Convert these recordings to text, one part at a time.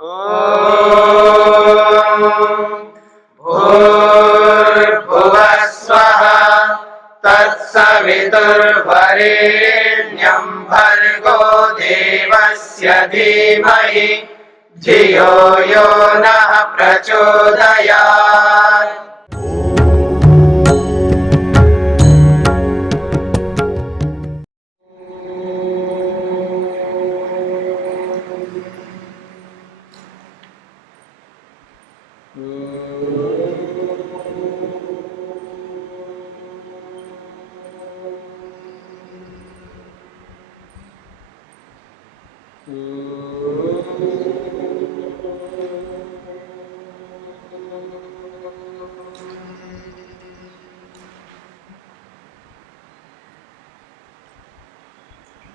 भूर्भुवः स्वः तत्सवितुर्वरेण्यं भर्गो देवस्य धीमहि धियो यो नः प्रचोदयात्।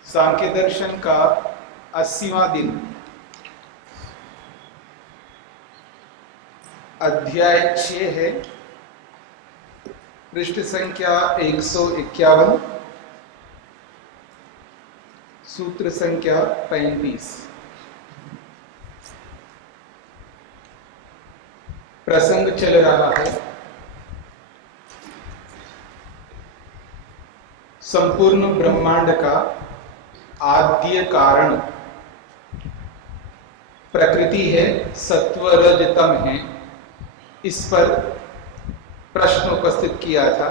सांख्य दर्शन का 80वां दिन, अध्याय 6 है, पृष्ठ संख्या 151, सूत्र संख्या 35। प्रसंग चल रहा है संपूर्ण ब्रह्मांड का आद्य कारण प्रकृति है, सत्व रज तम है। इस पर प्रश्न उपस्थित किया था।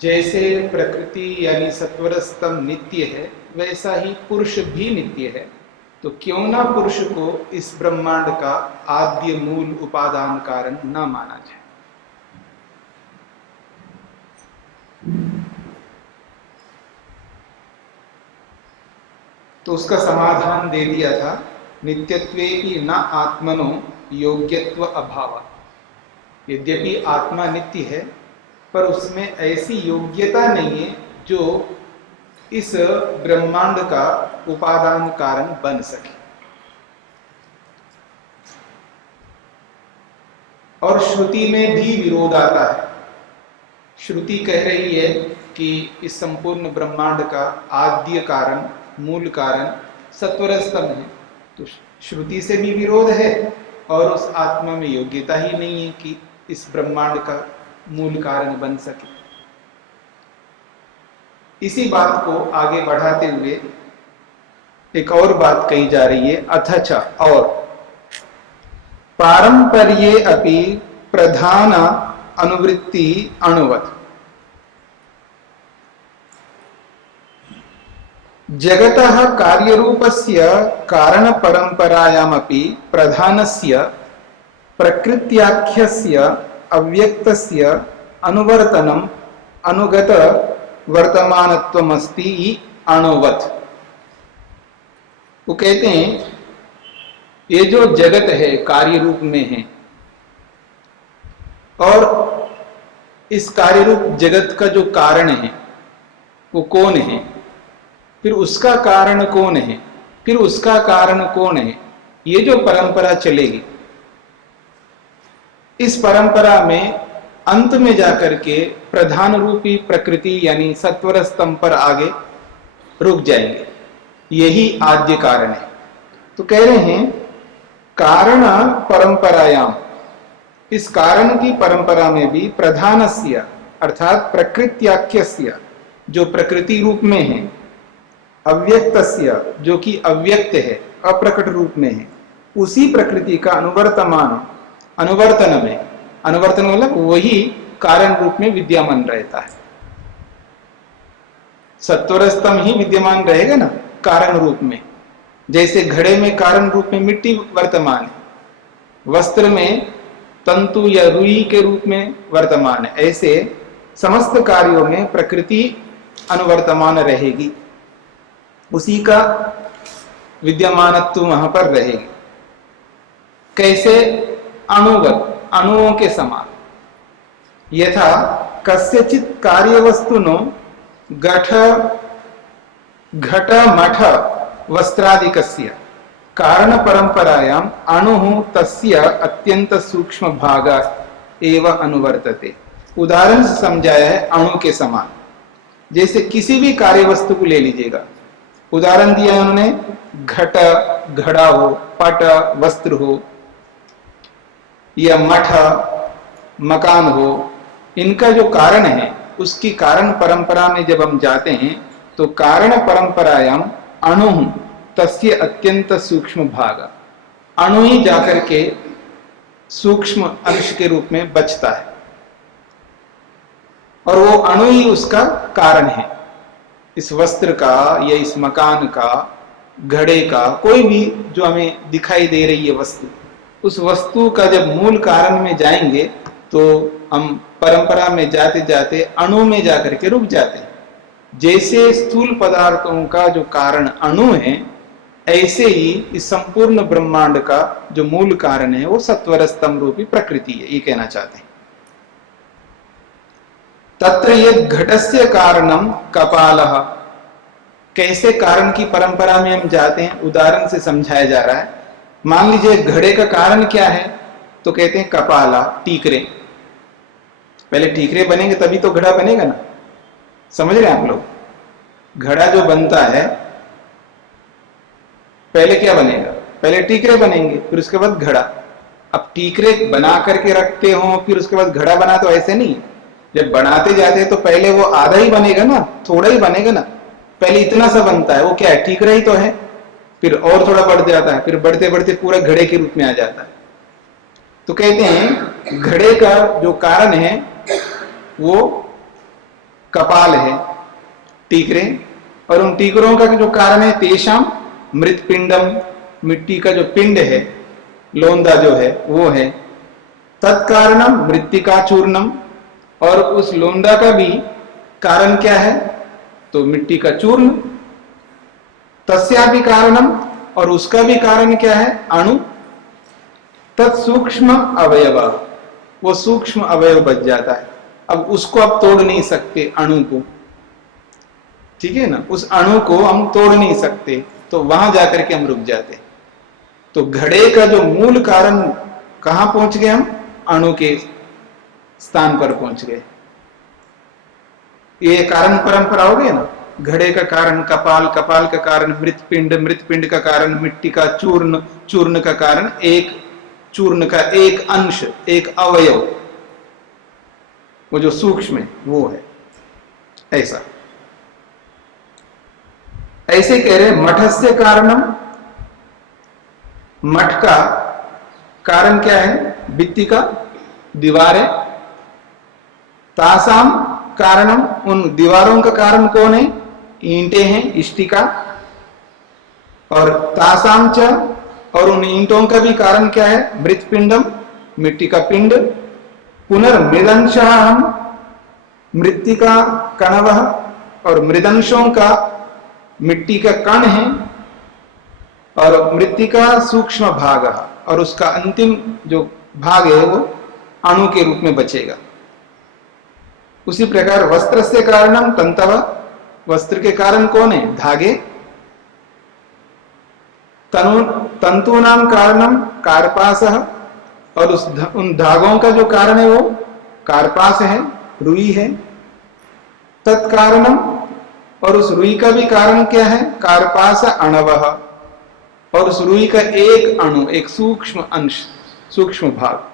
जैसे प्रकृति यानी सत्वरस्तम नित्य है, वैसा ही पुरुष भी नित्य है। तो क्यों ना पुरुष को इस ब्रह्मांड का आद्य मूल उपादान कारण न माना जाए। तो उसका समाधान दे दिया था, नित्यत्वेपि न आत्मनो योग्यत्व अभाव। यद्यपि आत्मा नित्य है, पर उसमें ऐसी योग्यता नहीं है जो इस ब्रह्मांड का उपादान कारण बन सके। और श्रुति में भी विरोध आता है। श्रुति कह रही है कि इस संपूर्ण ब्रह्मांड का आद्य कारण, मूल कारण सत्वरस्तम है। तो श्रुति से भी विरोध है और उस आत्मा में योग्यता ही नहीं है कि इस ब्रह्मांड का मूल कारण बन सके। इसी बात को आगे बढ़ाते हुए एक और बात कही जा रही है, अथच और पारंपर्ये अपि प्रधान अनुवृत्ति अणुवत् जगतः कार्यरूपस्य कारण परंपरायामपि प्रधानस्य प्रकृत्याख्यस्य अव्यक्तस्य अनुवर्तनम अनुगत वर्तमानत्वमस्ति अणुवत्। वो कहते हैं ये जो जगत है कार्य रूप में है, और इस कार्य रूप जगत का जो कारण है वो कौन है, फिर उसका कारण कौन है, फिर उसका कारण कौन है, ये जो परंपरा चलेगी, इस परंपरा में अंत में जाकर के प्रधान रूपी प्रकृति यानी सत्वर स्तंभ पर आगे रुक जाएंगे। यही आद्य कारण है। तो कह रहे हैं कारण परंपरायाम, इस कारण की परंपरा में भी प्रधानस्य अर्थात प्रकृत्याख्यस्य जो प्रकृति रूप में है, अव्यक्तस्य जो कि अव्यक्त है, अप्रकट रूप में है, उसी प्रकृति का अनुवर्तन में, अनुवर्तन मतलब वही कारण रूप में विद्यमान रहता है। सत्वरस्तम ही विद्यमान रहेगा ना कारण रूप में। जैसे घड़े में कारण रूप में मिट्टी वर्तमान है, वस्त्र में तंतु या रुई के रूप में वर्तमान है, ऐसे समस्त कार्यों में प्रकृति अनुवर्तमान रहेगी, उसी का विद्यमानत्व वहां पर रहेगी। कैसे? अणुवत, अणुओं के समान। यथा कस्यचित् कार्यवस्तुनो घट मठ वस्त्रादिकस्य कारण परंपरायाम अणुः तस्य अत्यंत सूक्ष्म भाग एव अनुवर्तते। उदाहरण से समझाया है अणु के समान। जैसे किसी भी कार्य वस्तु को ले लीजिएगा, उदाहरण दिया है उन्होंने, घट घड़ा हो, पट वस्त्र हो, या मठ मकान हो। इनका जो कारण है, उसकी कारण परंपरा में जब हम जाते हैं तो कारण परंपरायाम अणु तस्य अत्यंत सूक्ष्म भाग, अणु ही जाकर के सूक्ष्म अंश के रूप में बचता है, और वो अणु ही उसका कारण है। इस वस्त्र का या इस मकान का, घड़े का, कोई भी जो हमें दिखाई दे रही है वस्तु, उस वस्तु का जब मूल कारण में जाएंगे तो हम परंपरा में जाते जाते अणु में जाकर के रुक जाते हैं। जैसे स्थूल पदार्थों का जो कारण अणु है, ऐसे ही इस संपूर्ण ब्रह्मांड का जो मूल कारण है वो सत्वर स्तंभ रूपी प्रकृति है, ये कहना चाहते हैं। तत्र ये घटस्य कारणम कपालः, कैसे कारण की परंपरा में हम जाते हैं, उदाहरण से समझाया जा रहा है। मान लीजिए घड़े का कारण क्या है, तो कहते हैं कपाला, टीकरे। पहले टीकरे बनेंगे तभी तो घड़ा बनेगा ना, समझ रहे हैं आप लोग। घड़ा जो बनता है पहले क्या बनेगा, पहले टीकरे बनेंगे, फिर उसके बाद घड़ा। अब टीकरे बना करके रखते हो फिर उसके बाद घड़ा बना, तो ऐसे नहीं। जब बनाते जाते हैं तो पहले वो आधा ही बनेगा ना, थोड़ा ही बनेगा ना। पहले इतना सा बनता है, वो क्या है, टीकरा ही तो है। फिर और थोड़ा बढ़ जाता है, फिर बढ़ते बढ़ते पूरा घड़े के रूप में आ जाता है। तो कहते हैं घड़े का जो कारण है वो कपाल है, टीकरे, और उन टीकरों का जो कारण है तेषाम मृतपिंडम, मिट्टी का जो पिंड है, लोंदा जो है वो है। तत्कारणम मृत्तिका चूर्णम, और उस लोंदा का भी कारण क्या है, तो मिट्टी का चूर्ण। तस्या भी कारणम, और उसका भी कारण क्या है, अणु। तत्सूक्ष्म अवयव, वो सूक्ष्म अवयव बच जाता है। अब उसको आप तोड़ नहीं सकते, अणु को, ठीक है ना, उस अणु को हम तोड़ नहीं सकते, तो वहां जाकर के हम रुक जाते। तो घड़े का जो मूल कारण कहां पहुंच गए हम, अणु के स्थान पर पहुंच गए। ये कारण परंपरा हो गई ना। घड़े का कारण कपाल, कपाल का कारण मृतपिंड, मृतपिंड का कारण मिट्टी का चूर्ण, चूर्ण का कारण एक चूर्ण का एक अंश, एक अवयव, वो जो सूक्ष्म है वो है। ऐसा ऐसे कह रहे मठस्य कारणम, मठ का कारण क्या है, भित्ति का, दीवार है। तासाम कारणम, उन दीवारों का कारण कौन है, ईंटें हैं, इष्टिका। और तासाम च, और उन ईंटों का भी कारण क्या है, मृतपिंडम, मिट्टी का पिंड। पुनर्मृदंशः, मृत्तिका कणवः, और मृदंशों का मिट्टी का कण है। और मृत्तिका सूक्ष्म भाग, और उसका अंतिम जो भाग है वो अणु के रूप में बचेगा। उसी प्रकार वस्त्र से कारणम तंतव, वस्त्र के कारण कौन है, धागे। तंतूनाम कारणम कार्पासः, और उन धागों का जो कारण है वो कार्पास है, रुई है। तत्कारणम, और उस रुई का भी कारण क्या है, कार्पास अणवः, और उस रुई का एक अणु, एक सूक्ष्म अंश, सूक्ष्म भाग।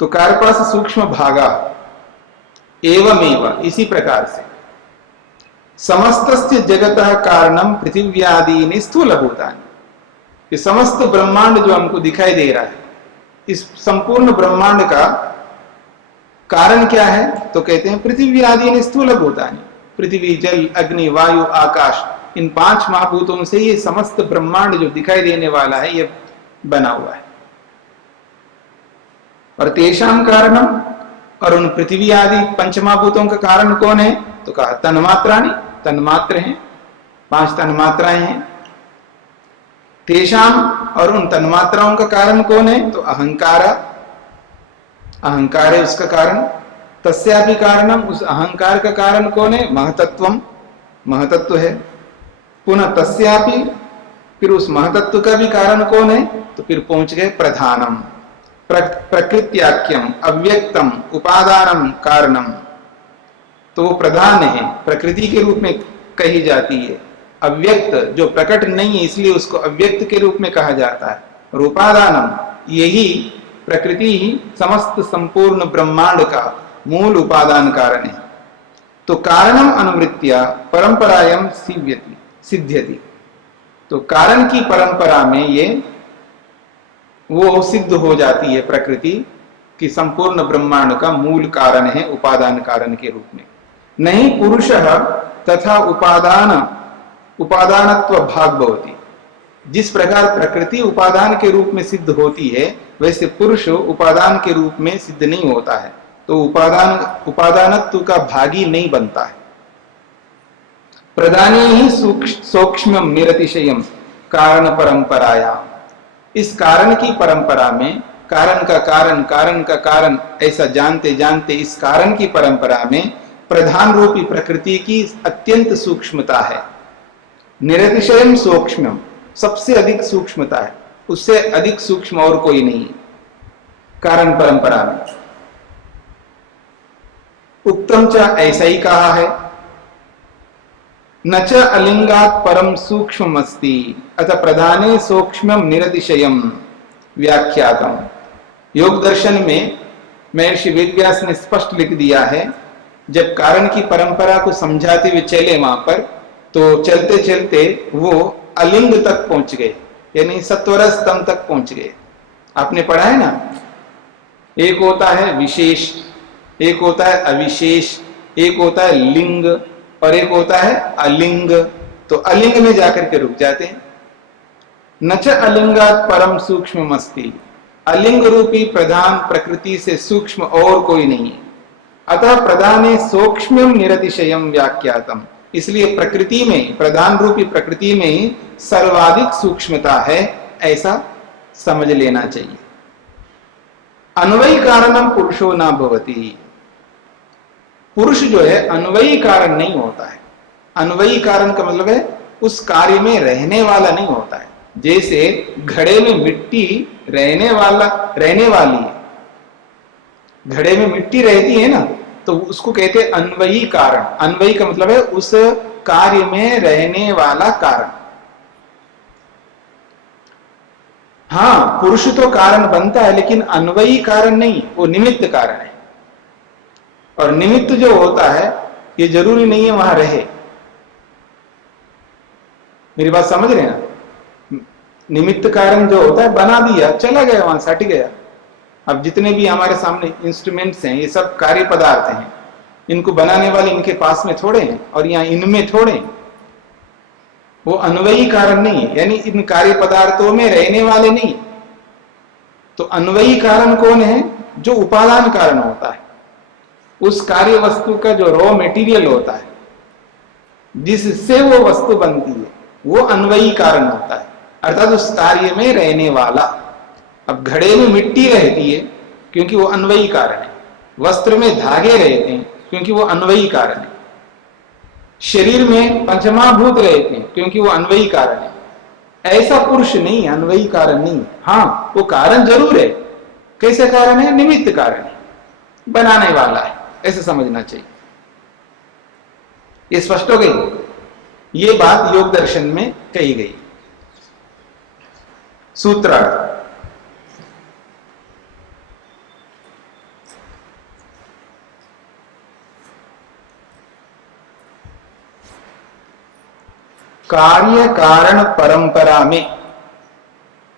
तो कार्पास सूक्ष्म भागा। एवमेव, इसी प्रकार से समस्तस्य जगतः कारणम पृथिव्यादीनि स्थूलभूतानि, ये समस्त ब्रह्मांड जो हमको दिखाई दे रहा है, इस संपूर्ण ब्रह्मांड का कारण क्या है, तो कहते हैं पृथ्वी आदि स्थूलभूतानि, पृथ्वी, जल, अग्नि, वायु, आकाश, इन 5 महाभूतों से ये समस्त ब्रह्मांड जो दिखाई देने वाला है ये बना हुआ है। और तेषाम कारणम, और उन पृथ्वी आदि 5 महाभूतों का कारण कौन है, तो कहा तन्मात्राणि, तन्मात्र हैं, 5 तन्मात्राएं हैं। तेषाम, और उन तन्मात्राओं का कारण कौन है, तो अहंकार, अहंकार है उसका कारण। तस्यापि कारणम, उस अहंकार का कारण कौन है, महतत्वम, महतत्व है। पुनः तस्यापि, फिर उस महतत्व का भी कारण कौन है, तो फिर पहुंच गए प्रधानम, प्रकृत्याख्यम, अव्यक्तम, उपादानम, कारणम। तो वो प्रधान है, प्रकृति के रूप में कही जाती है। अव्यक्त जो प्रकट नहीं है इसलिए उसको अव्यक्त के रूप में कहा जाता है। और उपादानम यही प्रकृति ही समस्त संपूर्ण ब्रह्मांड का मूल उपादान कारण है। तो कारणम अनुवृत्तिया परंपरायम सिद्ध्यति, तो कारण की परंपरा में ये वो सिद्ध हो जाती है प्रकृति कि संपूर्ण ब्रह्मांड का मूल कारण है उपादान कारण के रूप में। नहीं पुरुष तथा उपादानत्व भाग भवति, जिस प्रकार प्रकृति उपादान के रूप में सिद्ध होती है वैसे पुरुष उपादान के रूप में सिद्ध नहीं होता है, तो उपादानत्व का भागी नहीं बनता है। प्रधानी ही सूक्ष्म निरतिशयम कारण परंपराया, इस कारण की परंपरा में कारण का कारण ऐसा जानते जानते इस कारण की परंपरा में प्रधान रूपी प्रकृति की अत्यंत सूक्ष्मता है। निरतिशयम सूक्ष्म, सबसे अधिक सूक्ष्मता है, उससे अधिक सूक्ष्म और कोई नहीं है कारण परंपरा में। उक्तम च, ऐसा ही कहा है, न च अलिंगात परम सूक्ष्म अस्ति अतः प्रधाने सूक्ष्मम निरतिशयम व्याख्यातम। योग दर्शन में महर्षि वेदव्यास ने स्पष्ट लिख दिया है, जब कारण की परंपरा को समझाते हुए चले वहां पर, तो चलते चलते वो अलिंग तक पहुंच गए, यानी सत्वर स्तंभ तक पहुंच गए। आपने पढ़ा है ना, एक होता है विशेष, एक होता है अविशेष, एक होता है लिंग और एक होता है अलिंग। तो अलिंग में जाकर के रुक जाते हैं। न च अलिंगात परम सूक्ष्म अस्ति, अलिंग रूपी प्रधान प्रकृति से सूक्ष्म और कोई नहीं है। अतः प्रधाने सूक्ष्म निरतिशयम व्याख्यातम, इसलिए प्रकृति में, प्रधान रूपी प्रकृति में ही सर्वाधिक सूक्ष्मता है, ऐसा समझ लेना चाहिए। अन्वयी कारणम पुरुषो न भवति, पुरुष जो है अन्वयी कारण नहीं होता है। अन्वयी कारण का मतलब है उस कार्य में रहने वाला नहीं होता है। जैसे घड़े में मिट्टी रहने वाली है, घड़े में मिट्टी रहती है ना, तो उसको कहते हैं अन्वयी कारण। अन्वयी का मतलब है उस कार्य में रहने वाला कारण। हाँ, पुरुष तो कारण बनता है लेकिन अन्वयी कारण नहीं, वो निमित्त कारण है। और निमित्त जो होता है ये जरूरी नहीं है वहां रहे। मेरी बात समझ रहे हैं ना? निमित्त कारण जो होता है बना दिया, चला गया, वहां सट गया। अब जितने भी हमारे सामने इंस्ट्रूमेंट्स हैं ये सब कार्य पदार्थ हैं, इनको बनाने वाले इनके पास में थोड़े हैं और यहाँ इनमें थोड़े हैं। वो अन्वयी कारण नहीं है, यानी इन कार्य पदार्थों में रहने वाले नहीं। तो अन्वयी कारण कौन है? जो उपादान कारण होता है, उस कार्य वस्तु का जो रॉ मेटीरियल होता है जिससे वो वस्तु बनती है, वो अन्वयी कारण होता है, अर्थात उस कार्य में रहने वाला। अब घड़े में मिट्टी रहती है क्योंकि वो अन्वयी कारण है, वस्त्र में धागे रहते हैं क्योंकि वो अन्वयी कारण है, शरीर में पंचमहाभूत रहते हैं क्योंकि वो अन्वयी कारण है। ऐसा पुरुष नहीं है, अन्वयी कारण नहीं है। हाँ, वो कारण जरूर है। कैसे कारण है? निमित्त कारण है, बनाने वाला है, ऐसे समझना चाहिए। ये स्पष्ट हो गई। ये बात योग दर्शन में कही गई। सूत्रार्थ, कार्य कारण परंपरा में,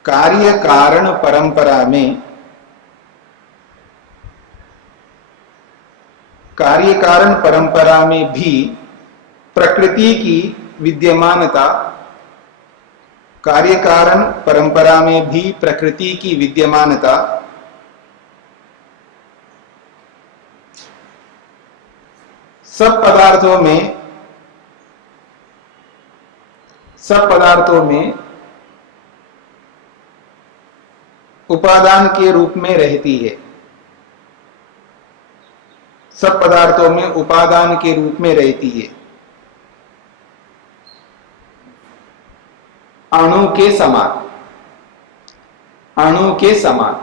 कार्य कारण परंपरा में, कार्य कारण परंपरा में भी प्रकृति की विद्यमानता, कार्य कारण परंपरा में भी प्रकृति की विद्यमानता सब पदार्थों में उपादान के रूप में रहती है। सब पदार्थों में उपादान के रूप में रहती है, अणु के समान, अणु के समान।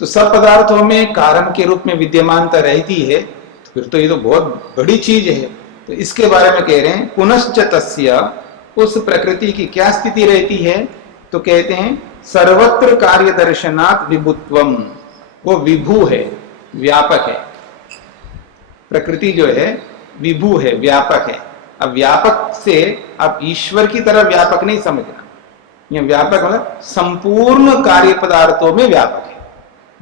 तो सब पदार्थों में कारण के रूप में विद्यमानता रहती है, तो फिर तो ये तो बहुत बड़ी चीज है। तो इसके बारे में कह रहे हैं पुनश्च तस्य, उस प्रकृति की क्या स्थिति रहती है, तो कहते हैं सर्वत्र कार्य दर्शनात् विभुत्वम, वो विभू है, व्यापक है। प्रकृति जो है विभू है, व्यापक है। अब व्यापक से आप ईश्वर की तरह व्यापक नहीं समझना, यह व्यापक मतलब संपूर्ण कार्य पदार्थों में व्यापक है।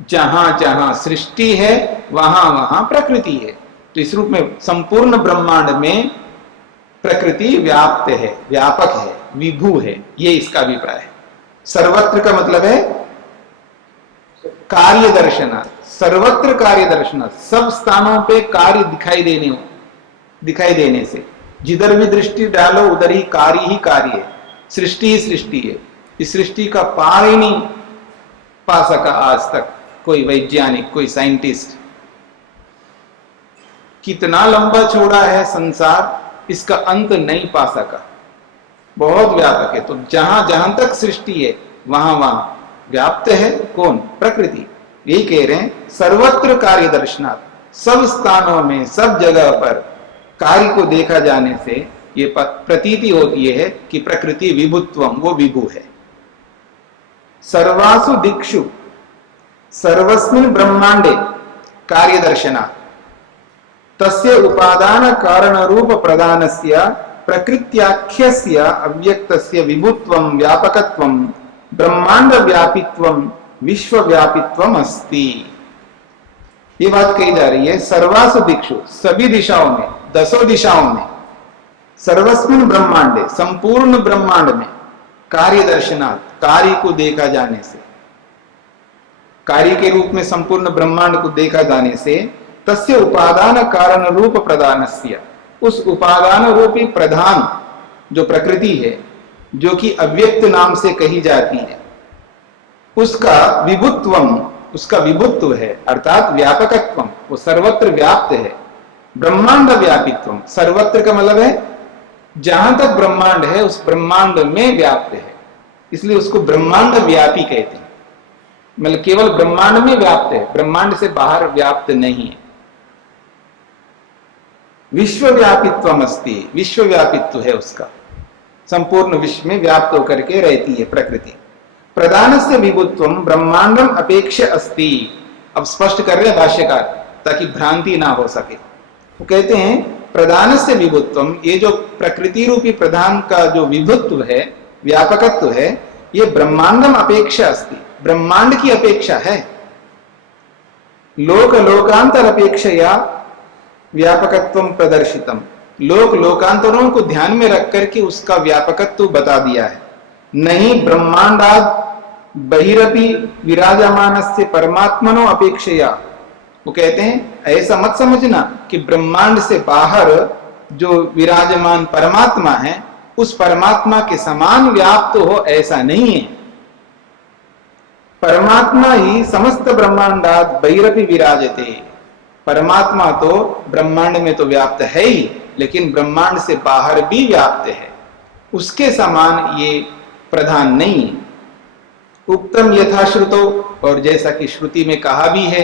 जहां जहां सृष्टि है वहां वहां प्रकृति है। तो इस रूप में संपूर्ण ब्रह्मांड में प्रकृति व्याप्त है, व्यापक है, विभू है, ये इसका अभिप्राय है। सर्वत्र का मतलब है कार्य दर्शनात्, सर्वत्र कार्य दर्शनात्, सब स्थानों पे कार्य दिखाई देने से, जिधर भी दृष्टि डालो उधर ही कार्य है, सृष्टि ही सृष्टि है। इस सृष्टि का पार ही नहीं पा सका आज तक कोई वैज्ञानिक, कोई साइंटिस्ट। कितना लंबा चौड़ा है संसार, इसका अंत नहीं पा सका, बहुत व्यापक है। तो जहां जहां तक सृष्टि है वहां वहां व्याप्त है कौन? प्रकृति। यही कह रहे हैं सर्वत्र कार्य दर्शनात्, सब स्थानों में सब जगह पर कार्य को देखा जाने से ये प्रतीति होती है कि प्रकृति विभुत्वम, वो विभु है। सर्वासु दिक्षु सर्वस्मिन् ब्रह्मांडे कार्य दर्शनात् तस्य उपादान कारण रूप प्रदानस्य प्रकृत्याख्यस्य अव्यक्तस्य विभुत्वं व्यापकत्वं ब्रह्मांड व्यापित्वं विश्व व्यापित्वम अस्ति। ये बात कही जा रही है सर्वासु दिक्षु, सभी दिशाओं में, दसों दिशाओं में, सर्वस्मिन् ब्रह्मांडे, संपूर्ण ब्रह्मांड में, कार्य दर्शनात्, कार्य को देखा जाने से, कार्य के रूप में संपूर्ण ब्रह्मांड को देखा जाने से, तस्य उपादान कारण रूप प्रदानस्य, उस उपादान रूपी प्रधान जो प्रकृति है, जो कि अव्यक्त नाम से कही जाती है, उसका विभुत्वम, उसका विभुत्व है, अर्थात व्यापकत्वम, वो सर्वत्र व्याप्त है। ब्रह्मांड व्यापित्वम, सर्वत्र का मतलब है जहां तक ब्रह्मांड है उस ब्रह्मांड में व्याप्त है, इसलिए उसको ब्रह्मांड व्यापी कहते हैं। मतलब केवल ब्रह्मांड में व्याप्त है, ब्रह्मांड से बाहर व्याप्त नहीं है। विश्व व्यापित्वम अस्ति, विश्व व्यापित्व है उसका, संपूर्ण विश्व में व्याप्त होकर के रहती है प्रकृति। प्रधानस्य विभुत्वम ब्रह्मांडम अपेक्ष अस्ति, अब स्पष्ट कर रहे भाष्यकार ताकि भ्रांति ना हो सके। वो कहते हैं प्रधानस्य विभुत्वम, ये जो प्रकृति रूपी प्रधान का जो विभुत्व है, व्यापकत्व है, ये ब्रह्मांडम अपेक्षा अस्ति, ब्रह्मांड की अपेक्षा है। लोक लोकांतर अपेक्षया व्यापकत्वम प्रदर्शितम, लोक लोकांतरों को ध्यान में रख करके उसका व्यापकत्व बता दिया है। नहीं ब्रह्मांडाद बहिरपि विराजमानस्य परमात्मनो अपेक्षया, वो कहते हैं ऐसा मत समझना कि ब्रह्मांड से बाहर जो विराजमान परमात्मा है उस परमात्मा के समान व्याप्त हो, ऐसा नहीं है। परमात्मा ही समस्त ब्रह्मांडाद बहिरपि विराजते, परमात्मा तो ब्रह्मांड में तो व्याप्त है ही, लेकिन ब्रह्मांड से बाहर भी व्याप्त है, उसके समान ये प्रधान नहीं है। उक्तम यथाश्रुतो, और जैसा कि श्रुति में कहा भी है,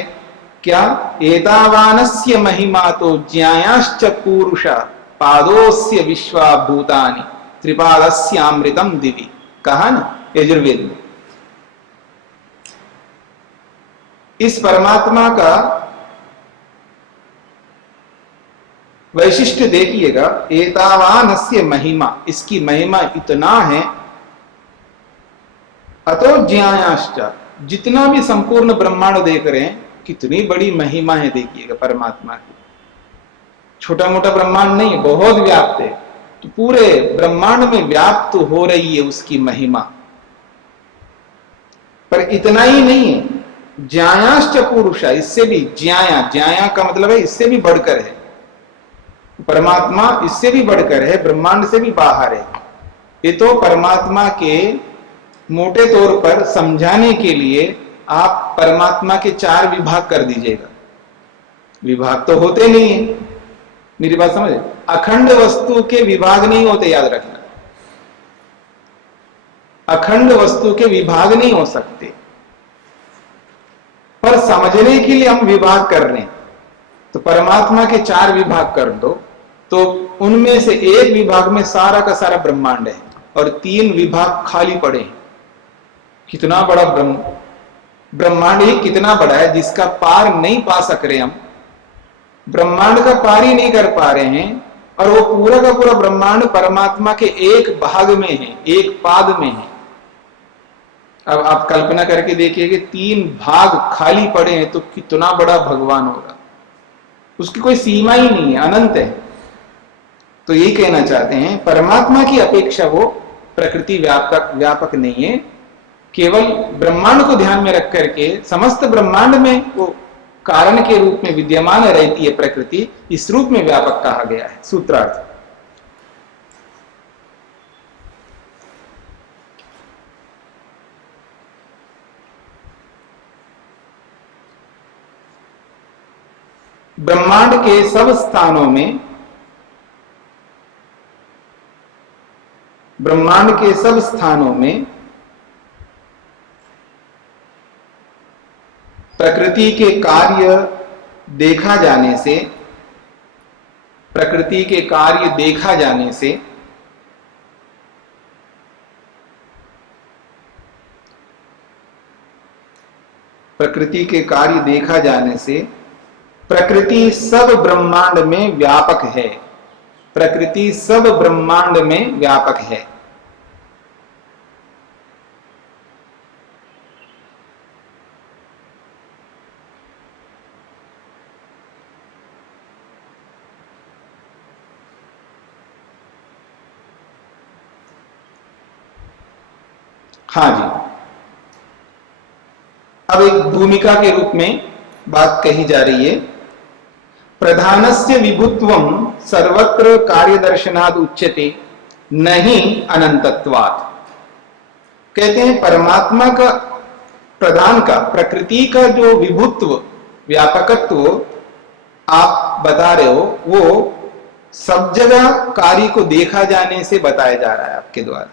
क्या एतावानस्य महिमा तो ज्ञायाश्च पूरुषा पादोस्य विश्वा भूतानि त्रिपादस्यामृतम दिवि, कहा ना यजुर्वेद में। इस परमात्मा का वैशिष्ट्य देखिएगा, एतावानस्य महिमा, इसकी महिमा इतना है, अतो ज्ञायाश्च, जितना भी संपूर्ण ब्रह्मांड देख रहे हैं कितनी बड़ी महिमा है, देखिएगा परमात्मा की। छोटा मोटा ब्रह्मांड नहीं, बहुत व्याप्त है, तो पूरे ब्रह्मांड में व्याप्त हो रही है उसकी महिमा। पर इतना ही नहीं है, ज्ञायाश्च पुरुषा, इससे भी ज्ञाया, ज्ञाया का मतलब है इससे भी बढ़कर है, परमात्मा इससे भी बढ़कर है, ब्रह्मांड से भी बाहर है। ये तो परमात्मा के मोटे तौर पर समझाने के लिए आप परमात्मा के 4 विभाग कर दीजिएगा। विभाग तो होते नहीं है, मेरी बात समझे, अखंड वस्तु के विभाग नहीं होते, याद रखना, अखंड वस्तु के विभाग नहीं हो सकते। पर समझने के लिए हम विभाग कर रहे हैं। तो परमात्मा के 4 विभाग कर दो, तो उनमें से एक विभाग में सारा का सारा ब्रह्मांड है और 3 विभाग खाली पड़े हैं। कितना बड़ा ब्रह्मांड ही कितना बड़ा है जिसका पार नहीं पा सक रहे हम, ब्रह्मांड का पार ही नहीं कर पा रहे हैं, और वो पूरा का पूरा ब्रह्मांड परमात्मा के एक भाग में है, एक पाद में है। अब आप कल्पना करके देखिए कि 3 भाग खाली पड़े हैं तो कितना बड़ा भगवान होगा। उसकी कोई सीमा ही नहीं है, अनंत है। तो यही कहना चाहते हैं, परमात्मा की अपेक्षा वो प्रकृति व्यापक नहीं है। केवल ब्रह्मांड को ध्यान में रख करके समस्त ब्रह्मांड में वो कारण के रूप में विद्यमान रहती है प्रकृति, इस रूप में व्यापक कहा गया है। सूत्रार्थ। ब्रह्मांड के सब स्थानों में, ब्रह्मांड के सब स्थानों में प्रकृति के कार्य देखा जाने से, प्रकृति के कार्य देखा जाने से प्रकृति के कार्य देखा जाने से प्रकृति सब ब्रह्मांड में व्यापक है। प्रकृति सब ब्रह्मांड में व्यापक है। हाँ जी, अब एक भूमिका के रूप में बात कही जा रही है। प्रधानस्य विभुत्वम सर्वत्र कार्यदर्शनाद उच्यते नहीं अनंतत्वात्। कहते हैं परमात्मा का, प्रधान का, प्रकृति का जो विभुत्व, व्यापकत्व आप बता रहे हो, वो सब जगह कार्य को देखा जाने से बताया जा रहा है आपके द्वारा।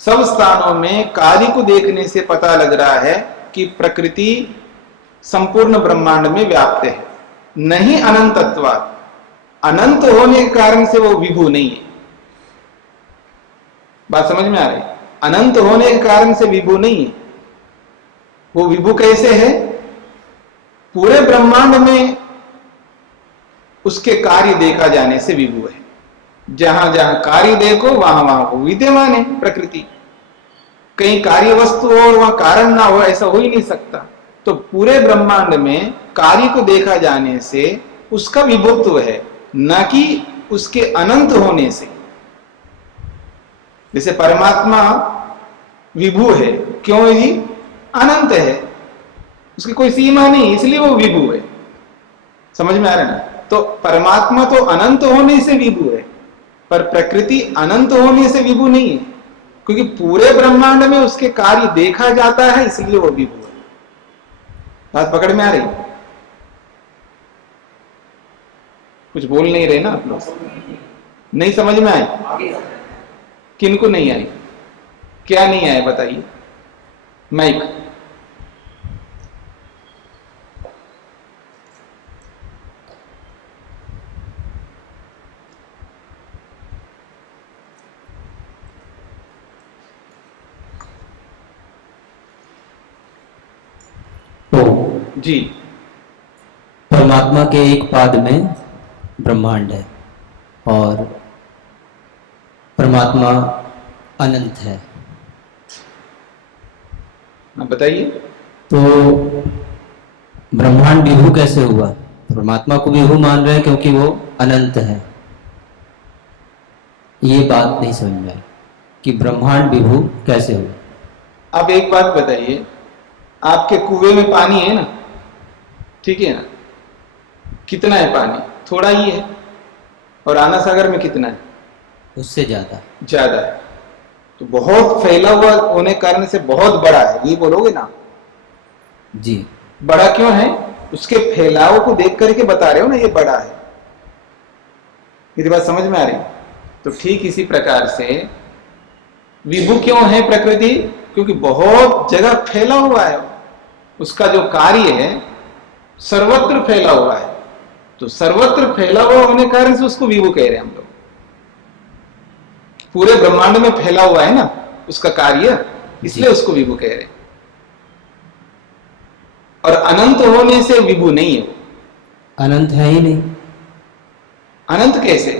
सब स्थानों में कार्य को देखने से पता लग रहा है कि प्रकृति संपूर्ण ब्रह्मांड में व्याप्त है। नहीं अनंतत्वात्, अनंत होने के कारण से वो विभु नहीं है। बात समझ में आ रही? अनंत होने के कारण से विभु नहीं है। वो विभु कैसे है? पूरे ब्रह्मांड में उसके कार्य देखा जाने से विभु है। जहां जहां कार्य देखो वहां वहां वो विद्यमान है प्रकृति। कहीं कार्य वस्तु हो और वहां कारण ना हो, ऐसा हो ही नहीं सकता। तो पूरे ब्रह्मांड में कार्य को देखा जाने से उसका विभुत्व है, न कि उसके अनंत होने से। जैसे परमात्मा विभु है, क्यों है जी? अनंत है, उसकी कोई सीमा नहीं, इसलिए वो विभु है। समझ में आ रहा है ना? तो परमात्मा तो अनंत होने से विभु है, पर प्रकृति अनंत होने से विभु नहीं है, क्योंकि पूरे ब्रह्मांड में उसके कार्य देखा जाता है, इसलिए वो विभु है। बात पकड़ में आ रही? कुछ बोल नहीं रहे ना आप लोग? नहीं समझ में आई? किनको नहीं आई? क्या नहीं आया बताइए? माइक। जी, परमात्मा के एक पाद में ब्रह्मांड है और परमात्मा अनंत है। आप बताइए। तो ब्रह्मांड विभु कैसे हुआ? परमात्मा को विभु मान रहे हैं क्योंकि वो अनंत है। ये बात नहीं समझ में आई कि ब्रह्मांड विभु कैसे हुआ। आप एक बात बताइए, आपके कुएं में पानी है ना, ठीक है ना? कितना है पानी? थोड़ा ही है। और आना सागर में कितना है? उससे ज्यादा है। तो बहुत फैला हुआ होने कारण से बहुत बड़ा है, ये बोलोगे ना? जी। बड़ा क्यों है? उसके फैलाव को देख करके बता रहे हो ना, ये बड़ा है। मेरी बात समझ में आ रही? तो ठीक इसी प्रकार से विभु क्यों है प्रकृति? क्योंकि बहुत जगह फैला हुआ है, उसका जो कार्य है सर्वत्र फैला हुआ है, तो सर्वत्र फैला हुआ होने के कारण से उसको विभु कह रहे हैं हम लोग। पूरे ब्रह्मांड में फैला हुआ है ना उसका कार्य, इसलिए उसको विभु कह रहे हैं। और अनंत होने से विभु नहीं है वो। अनंत है ही नहीं। अनंत कैसे?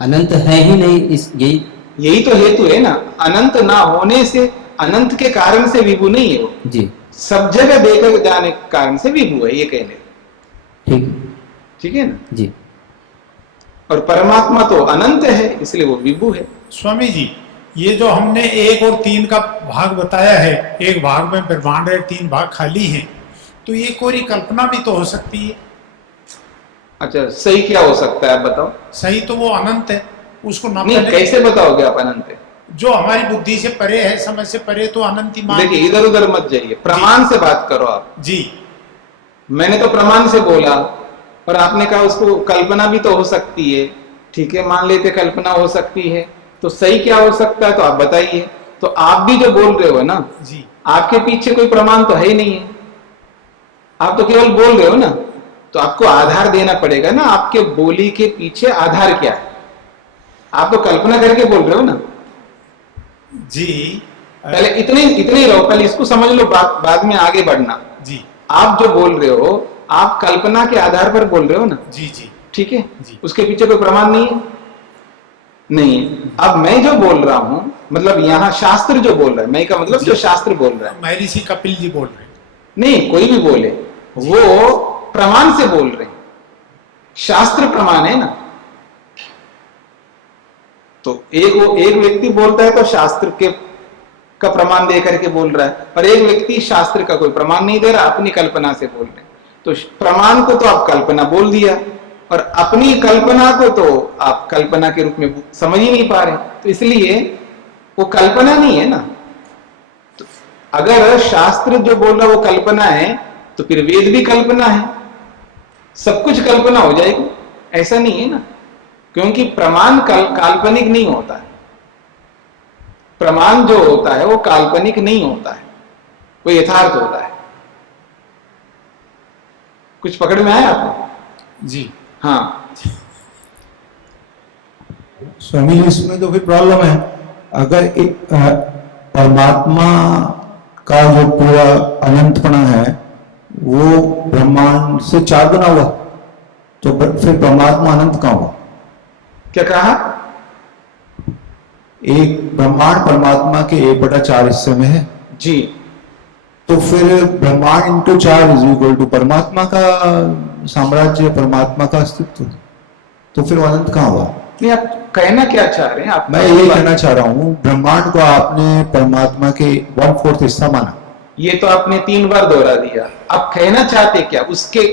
अनंत है ही नहीं, इस यही तो हेतु है ना। अनंत ना होने से, अनंत के कारण से विभु नहीं है वो जी। सब जगह देखकर जाने के कारण से विभु है, ये कहने। ठीक ठीक है ना जी। और परमात्मा तो अनंत है, इसलिए वो विभु है। स्वामी जी, ये जो हमने 1 और 3 का भाग बताया है, एक भाग में ब्रह्मांड है, 3 भाग खाली हैं, तो ये कोई कल्पना भी तो हो सकती है। अच्छा, सही क्या हो सकता है आप बताओ। सही तो वो अनंत है, उसको ना नहीं, कैसे बताओगे आप अनंत है? जो हमारी बुद्धि से परे है, समझ से परे, तो अनंत ही मान। देखिए, इधर उधर मत जाइए, प्रमाण से बात करो आप जी। मैंने तो प्रमाण से बोला और आपने कहा उसको कल्पना भी तो हो सकती है। ठीक है, मान लेते कल्पना हो सकती है, तो सही क्या हो सकता है तो आप बताइए। तो आप भी जो बोल रहे हो ना जी, आपके पीछे कोई प्रमाण तो है ही नहीं है, आप तो केवल बोल रहे हो ना। तो आपको आधार देना पड़ेगा ना, आपके बोली के पीछे आधार क्या है। आप तो कल्पना करके बोल रहे हो ना जी। पहले इतने ही रहो, पहले इसको समझ लो, बाद में आगे बढ़ना। जी आप जो बोल रहे हो आप कल्पना के आधार पर बोल रहे हो ना। जी जी ठीक है जी। उसके पीछे कोई प्रमाण नहीं है, नहीं है। अब मैं जो बोल रहा हूं, मतलब यहाँ शास्त्र जो बोल रहा है, मैं का मतलब जो शास्त्र बोल रहा है, महर्षि कपिल जी बोल रहे हैं। नहीं कोई भी बोले, वो प्रमाण से बोल रहे हैं, शास्त्र प्रमाण है ना। तो एक व्यक्ति बोलता है तो शास्त्र के का प्रमाण दे करके बोल रहा है, और एक व्यक्ति शास्त्र का कोई प्रमाण नहीं दे रहा, अपनी कल्पना से बोल रहे हैं। तो प्रमाण को तो आप कल्पना बोल दिया, और अपनी कल्पना को तो आप कल्पना के रूप में समझ ही नहीं पा रहे, तो इसलिए वो कल्पना नहीं है ना। तो अगर शास्त्र जो बोल रहा वो कल्पना है, तो फिर वेद भी कल्पना है, सब कुछ कल्पना हो जाएगी। ऐसा नहीं है ना, क्योंकि प्रमाण काल्पनिक नहीं होता है। प्रमाण जो होता है वो काल्पनिक नहीं होता है, वो यथार्थ होता है। कुछ पकड़ में आया आपको? जी हाँ स्वामी जी, इसमें तो फिर प्रॉब्लम है। अगर एक परमात्मा का जो पूरा अनंतपना है वो ब्रह्मांड से 4 गुना हुआ, तो फिर परमात्मा अनंत कहां हुआ? क्या कहा? एक ब्रह्मांड परमात्मा के 1/4 हिस्से में है जी, तो फिर ब्रह्मांड इंटू 4 इज इक्वल टू परमात्मा का साम्राज्य, परमात्मा का अस्तित्व, तो फिर वो अनंत कहां हुआ? नहीं आप कहना क्या चाह रहे हैं आप? मैं ये कहना चाह रहा हूं, ब्रह्मांड को आपने परमात्मा के 1/4 हिस्सा माना, ये तो आपने 3 बार दोहरा दिया। आप कहना चाहते क्या?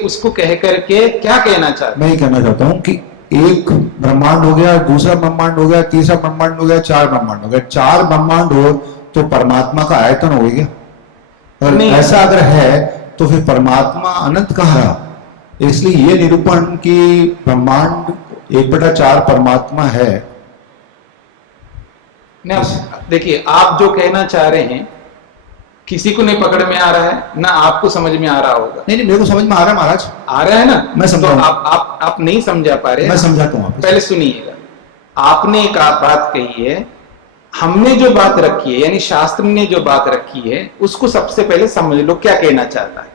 उसको कह करके क्या कहना चाहते? मैं ये कहना चाहता हूं कि एक ब्रह्मांड हो गया, दूसरा ब्रह्मांड हो गया, तीसरा ब्रह्मांड हो गया, 4 ब्रह्मांड हो गया। 4 ब्रह्मांड हो तो परमात्मा का आयतन हो गया। अगर नहीं। ऐसा अगर है तो फिर परमात्मा अनंत कहाँ रहा? इसलिए ये निरूपण कि ब्रह्मांड 1/4 परमात्मा है। देखिए, आप जो कहना चाह रहे हैं किसी को नहीं पकड़ में आ रहा है ना, आपको समझ में आ रहा होगा। नहीं, मेरे को समझ में आ रहा है महाराज, आ रहा है ना। मैं समझा तो हूं। आप नहीं समझा पा रहे। मैं समझाता हूं। पहले सुनिएगा, आपने एक बात कही है, हमने जो बात रखी है, यानी शास्त्र ने जो बात रखी है, उसको सबसे पहले समझ लो क्या कहना चाहता है।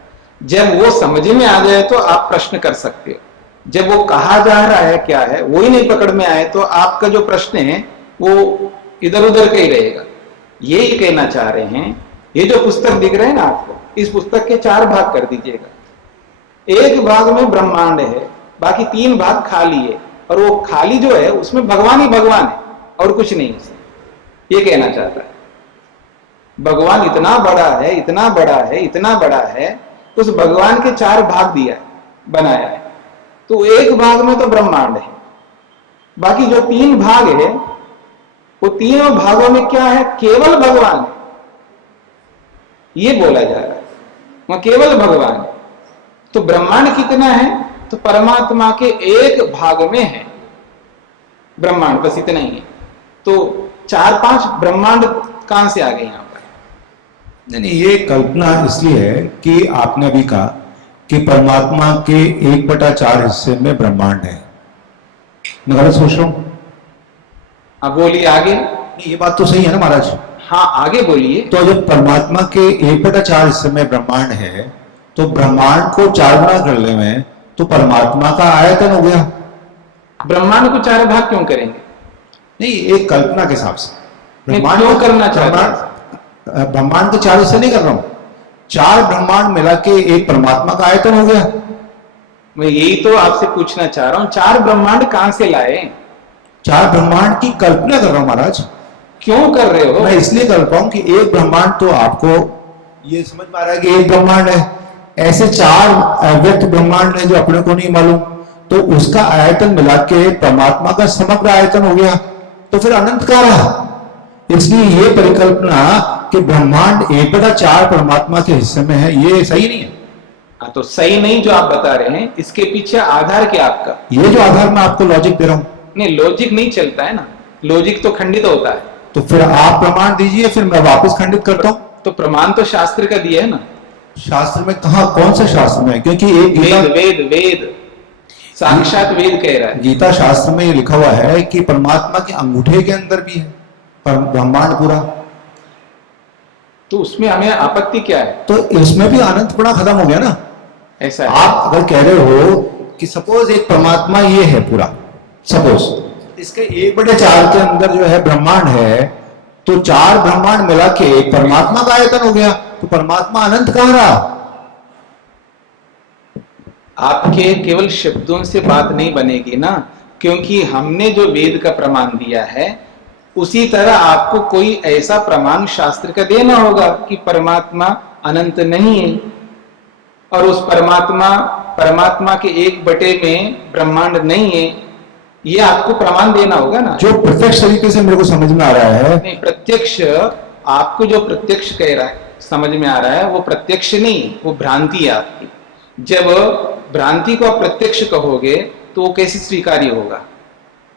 जब वो समझ में आ जाए तो आप प्रश्न कर सकते हो। जब वो कहा जा रहा है क्या है वो ही नहीं पकड़ में आए तो आपका जो प्रश्न है वो इधर उधर का ही रहेगा। यही कहना चाह रहे हैं, ये जो पुस्तक दिख रहे हैं ना आपको, इस पुस्तक के 4 भाग कर दीजिएगा। एक भाग में ब्रह्मांड है, बाकी 3 भाग खाली है, और वो खाली जो है उसमें भगवान ही भगवान है और कुछ नहीं है। ये कहना चाहता है भगवान इतना बड़ा है, इतना बड़ा है, इतना बड़ा है, उस भगवान के 4 भाग दिया है, बनाया है। तो एक भाग में तो ब्रह्मांड है, बाकी जो 3 भाग है वो तीनों भागों में क्या है? केवल भगवान है। ये बोला जा रहा है वहां केवल भगवान है। तो ब्रह्मांड कितना है? तो परमात्मा के एक भाग में है ब्रह्मांड, बस इतना ही है। तो 4-5 ब्रह्मांड कहां से आ गए यहां पर? नहीं, ये कल्पना इसलिए है कि आपने अभी कहा कि परमात्मा के 1/4 हिस्से में ब्रह्मांड है। मैं गलत सोच रहा हूं? अब बोलिए आगे। नहीं, ये बात तो सही है ना महाराज? हाँ आगे बोलिए। तो जब परमात्मा के 1/4 हिस्से में ब्रह्मांड है, तो ब्रह्मांड को 4 गुना कर ले में तो परमात्मा का आयतन हो गया। ब्रह्मांड को 4 भाग क्यों करेंगे? नहीं, एक कल्पना के हिसाब से नहीं, क्यों करना चाहते हैं? ब्रह्मांड के 4 हिस्से नहीं कर रहा हूं, 4 ब्रह्मांड मिला के एक परमात्मा का आयतन हो गया। मैं यही तो आपसे पूछना चाह रहा हूं, 4 ब्रह्मांड कहां से लाए? 4 ब्रह्मांड की कल्पना कर रहा हूं महाराज। क्यों कर रहे हो? मैं इसलिए कर रहा हूं कि एक ब्रह्मांड तो आपको ये समझ में आ रहा है कि एक ब्रह्मांड है, ऐसे 4 अव्यक्त ब्रह्मांड है जो अपने को नहीं मालूम, तो उसका आयतन मिला के परमात्मा का समग्र आयतन हो गया, तो फिर अनंत का रहा। इसलिए ये परिकल्पना कि ब्रह्मांड 1/4 परमात्मा के हिस्से में है, ये सही नहीं है। हाँ, तो सही नहीं जो आप बता रहे हैं, इसके पीछे आधार क्या आपका? ये जो आधार मैं आपको लॉजिक दे रहा हूं। नहीं, लॉजिक नहीं चलता है ना, लॉजिक तो खंडित होता है। तो फिर आप प्रमाण दीजिए, फिर मैं वापस खंडित करता हूं। तो प्रमाण तो शास्त्र का दिया है ना। शास्त्र में कहा? कौन से शास्त्र में? क्योंकि एक वेद वेद वेद साक्षात वेद कह रहा है। गीता शास्त्र में ये लिखा हुआ है कि परमात्मा के अंगूठे के अंदर भी है ब्रह्मांड पूरा। तो उसमें हमें आपत्ति क्या है? तो इसमें भी अनंतपणा खत्म हो गया ना। ऐसा है। आप अगर कह रहे हो कि सपोज एक परमात्मा ये है पूरा, सपोज इसके 1/4 के अंदर जो है ब्रह्मांड है, तो 4 ब्रह्मांड मिला के एक परमात्मा का आयतन हो गया, तो परमात्मा अनंत कहां रहा? आपके केवल शब्दों से बात नहीं बनेगी ना, क्योंकि हमने जो वेद का प्रमाण दिया है उसी तरह आपको कोई ऐसा प्रमाण शास्त्र का देना होगा कि परमात्मा अनंत नहीं है, और उस परमात्मा के 1/4 में ब्रह्मांड नहीं है, ये आपको प्रमाण देना होगा ना। जो प्रत्यक्ष तरीके से मेरे को समझ में आ रहा है। नहीं, प्रत्यक्ष आपको जो प्रत्यक्ष कह रहा है, समझ में आ रहा है, वो प्रत्यक्ष नहीं, वो भ्रांति है आपकी। जब भ्रांति को आप प्रत्यक्ष कहोगे तो वो कैसे स्वीकार्य होगा?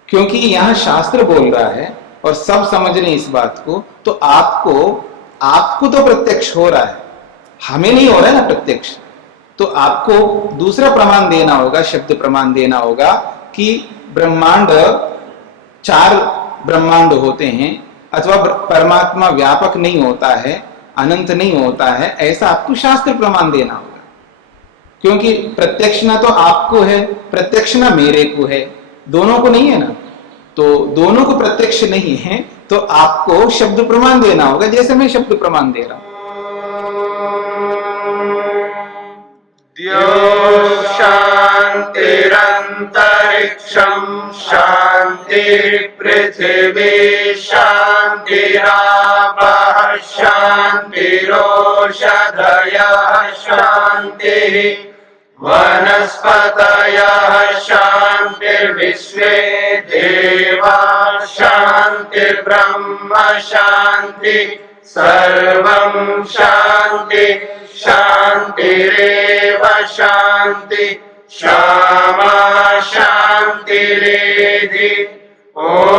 क्योंकि यहां शास्त्र बोल रहा है और सब समझ रहे हैं इस बात को, तो आपको तो प्रत्यक्ष हो रहा है, हमें नहीं हो रहा है ना प्रत्यक्ष। तो आपको दूसरा प्रमाण देना होगा, शब्द प्रमाण देना होगा कि ब्रह्मांड 4 ब्रह्मांड होते हैं, अथवा परमात्मा व्यापक नहीं होता है, अनंत नहीं होता है, ऐसा आपको शास्त्र प्रमाण देना होगा। क्योंकि प्रत्यक्षना तो आपको है, प्रत्यक्षना मेरे को है, दोनों को नहीं है ना। तो दोनों को प्रत्यक्ष नहीं है, तो आपको शब्द प्रमाण देना होगा, जैसे मैं शब्द प्रमाण दे रहा हूं। द्यो शान्तिरन्तरिक्षं शान्तिः पृथिवी शान्तिरापः शान्तिरोषधयः शान्तिः वनस्पतयः शान्तिर्विश्वे देवाः शान्तिर्ब्रह्म शान्तिः सर्वं शान्ति शान्तिरेव शान्ति क्षमा शान्तिरेधि। ॐ